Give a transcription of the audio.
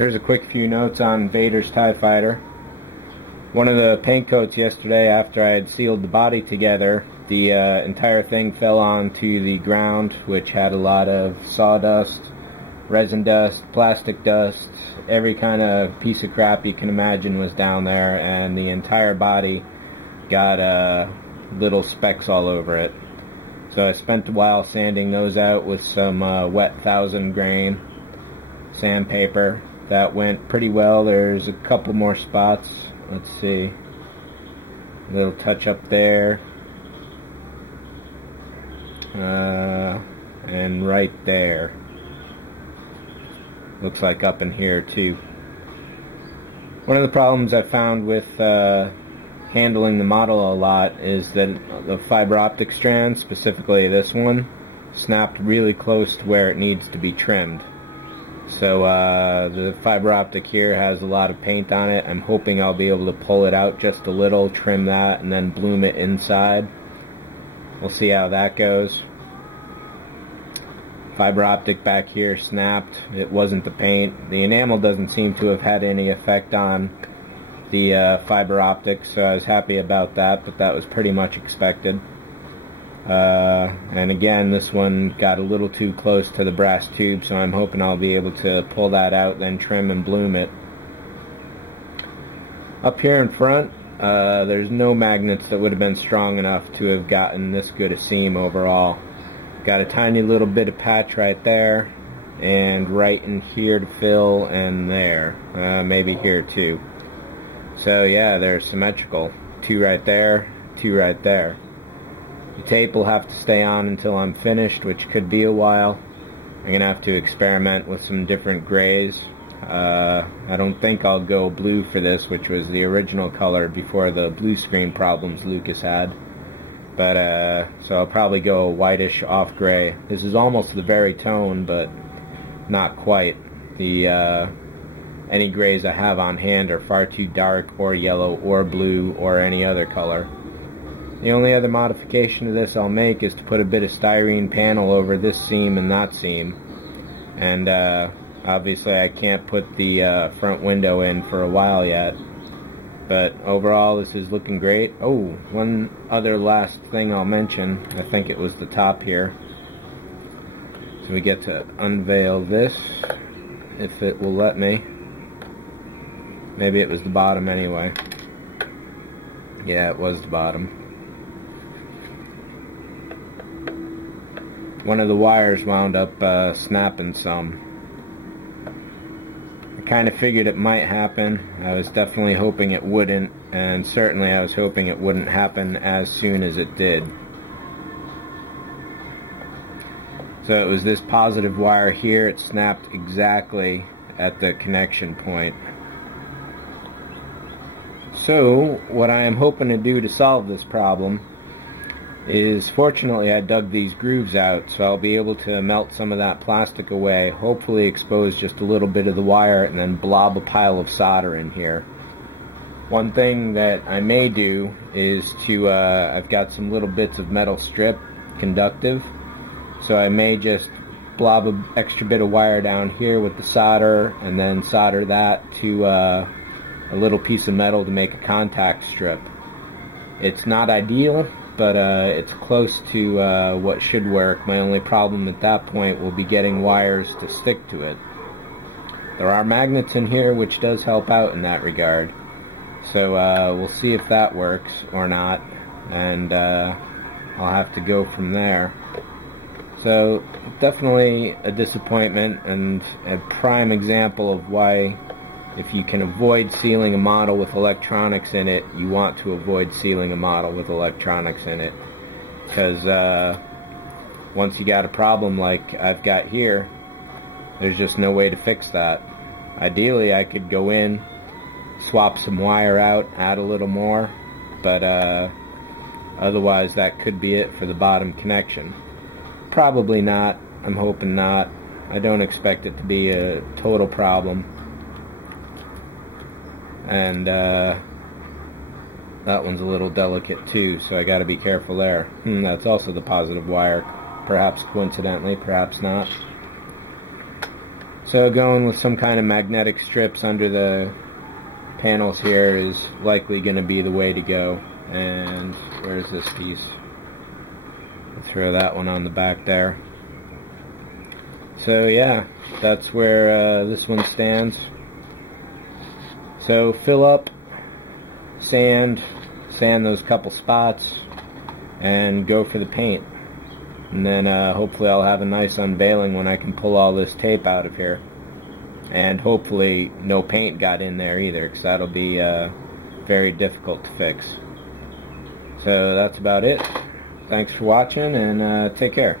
There's a quick few notes on Vader's TIE Fighter. One of the paint coats yesterday, after I had sealed the body together, the entire thing fell onto the ground, which had a lot of sawdust, resin dust, plastic dust, every kind of piece of crap you can imagine was down there, and the entire body got little specks all over it. So I spent a while sanding those out with some wet 1000 grain sandpaper. That went pretty well. There's a couple more spots. Let's see. A little touch up there. And right there. Looks like up in here too. One of the problems I found with handling the model a lot is that the fiber optic strand, specifically this one, snapped really close to where it needs to be trimmed. So the fiber optic here has a lot of paint on it. I'm hoping I'll be able to pull it out just a little, trim that, and then bloom it inside. We'll see how that goes. Fiber optic back here snapped. It wasn't the paint. The enamel doesn't seem to have had any effect on the fiber optic, so I was happy about that, but that was pretty much expected. And again, this one got a little too close to the brass tube, so I'm hoping I'll be able to pull that out, then trim and bloom it. Up here in front, there's no magnets that would have been strong enough to have gotten this good a seam overall. Got a tiny little bit of patch right there, and right in here to fill, and there. Maybe here too. So yeah, they're symmetrical. 2 right there, 2 right there. The tape will have to stay on until I'm finished, which could be a while. I'm going to have to experiment with some different grays. I don't think I'll go blue for this, which was the original color before the blue screen problems Lucas had. But so I'll probably go whitish off gray. This is almost the very tone, but not quite. Any grays I have on hand are far too dark, or yellow, or blue, or any other color. The only other modification to this I'll make is to put a bit of styrene panel over this seam and that seam. And obviously I can't put the front window in for a while yet. But overall this is looking great. Oh, one other last thing I'll mention. I think it was the top here. So we get to unveil this, if it will let me. Maybe it was the bottom anyway. Yeah, it was the bottom. One of the wires wound up snapping some. I kind of figured it might happen. I was definitely hoping it wouldn't, and certainly I was hoping it wouldn't happen as soon as it did. So it was this positive wire here. It snapped exactly at the connection point. So what I am hoping to do to solve this problem is, fortunately I dug these grooves out, so I'll be able to melt some of that plastic away, hopefully expose just a little bit of the wire, and then blob a pile of solder in here. One thing that I may do is to, I've got some little bits of metal strip, conductive, so I may just blob an extra bit of wire down here with the solder, and then solder that to a little piece of metal to make a contact strip. It's not ideal, but it's close to what should work. My only problem at that point will be getting wires to stick to it. There are magnets in here, which does help out in that regard. So we'll see if that works or not, and I'll have to go from there. So definitely a disappointment, and a prime example of why, if you can avoid sealing a model with electronics in it, you want to avoid sealing a model with electronics in it. Because once you got a problem like I've got here, there's just no way to fix that. Ideally I could go in, swap some wire out, add a little more, but otherwise that could be it for the bottom connection. Probably not. I'm hoping not. I don't expect it to be a total problem. And that one's a little delicate too, so I gotta be careful there. That's also the positive wire, perhaps coincidentally, perhaps not. So going with some kind of magnetic strips under the panels here is likely going to be the way to go. And where's this piece? I'll throw that one on the back there. So yeah, that's where this one stands. So fill up, sand those couple spots, and go for the paint. And then hopefully I'll have a nice unveiling when I can pull all this tape out of here. And hopefully no paint got in there either, because that'll be very difficult to fix. So that's about it. Thanks for watching, and take care.